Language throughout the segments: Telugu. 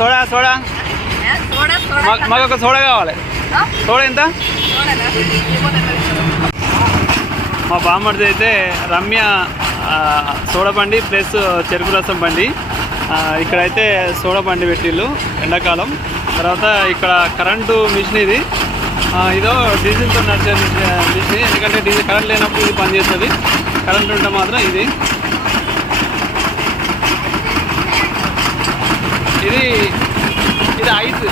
సోడా సోడా మాకు ఒక సోడా కావాలి. సోడా ఎంత? మా బామ్మడిది అయితే రమ్య సోడా బండి ప్లస్ చెరుకు రసం బండి. ఇక్కడైతే సోడా బండి పెట్టిళ్ళు ఎండాకాలం. తర్వాత ఇక్కడ కరెంటు మిషన్ ఇది. ఇదో డీజిల్తో నడిచే మిషన్. ఎందుకంటే డీజిల్ కరెంట్ లేనప్పుడు ఇది పనిచేస్తుంది, కరెంట్ ఉంటే మాత్రం ఇది. ఇది ఇది ఐస్,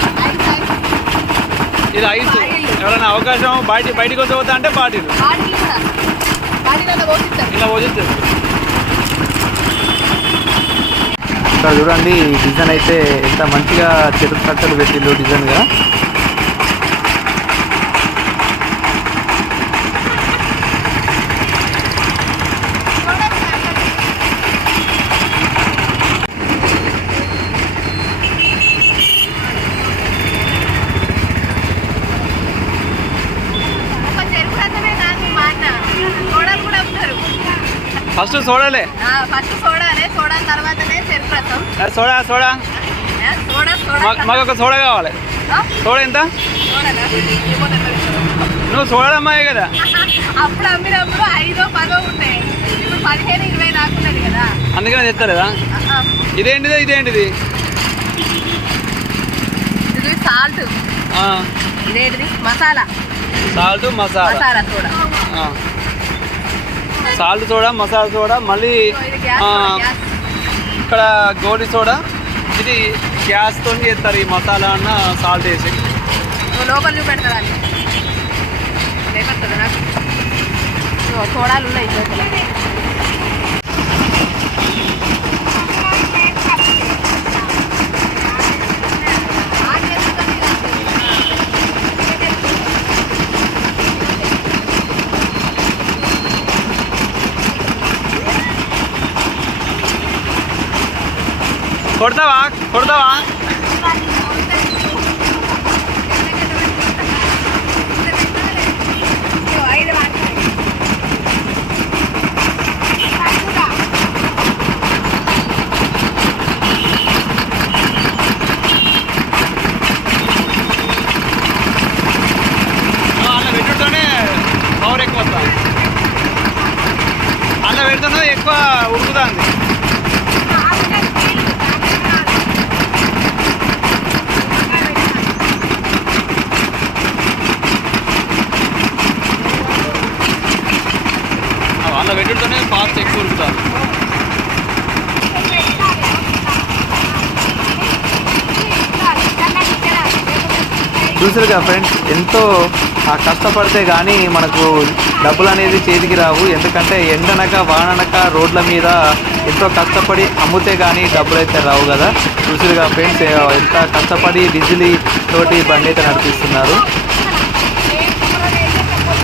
ఇది ఐస్. ఎవరైనా అవకాశం బయటికి వచ్చి పోతా అంటే బాటిల్ ఇలా పోజిస్తుంది. ఇక్కడ చూడండి డిజైన్ అయితే ఎంత మంచిగా చెరుకు కట్టలు పెట్టిళ్ళు డిజైన్గా. ఫస్ట్ సోడాలే, సోడా సోడా మాకు ఒక సోడా కావాలి. సోడా ఎంత? నువ్వు సోడా అమ్మాయి కదా. అప్పుడు అమ్మినప్పుడు 5-10 ఉంటాయి, ఇప్పుడు 15-20 రాకున్నది కదా, అందుకని చెప్తారు. ఇదేంటిది? ఇదేంటిది? ఇది సాల్ట్. ఇదేంటిది? Masala. Salt masala soda. Salt soda, masala soda, మళ్ళీ ఇక్కడ గోడి సోడా. ఇది గ్యాస్తో చేస్తారు ఈ మసాలా అన్న సాల్ట్ వేసి. లోపల చూపెడతారా? ఏమవుతుంది నాకు సోడాలు ఉన్నాయి. కొడతావా? కొడతావా? అలా పెట్టుతోనే పవర్ ఎక్కువ వస్తుంది. అలా పెడుతున్నా ఎక్కువ ఉడుకుతుంది. అలా పెట్టుతోనే ఫాస్ట్ ఎక్కువ ఉడుకుతారు. చూసారుగా ఫ్రెండ్స్, ఎంతో కష్టపడితే కానీ మనకు డబ్బులు అనేది చేతికి రావు. ఎందుకంటే ఎండనక వాననక రోడ్ల మీద ఎంతో కష్టపడి అమ్ముతే కానీ డబ్బులు అయితే రావు కదా. చూసారుగా ఫ్రెండ్స్, ఎంత కష్టపడి డీజిల్ తోటి బండి అయితే నడిపిస్తున్నారు.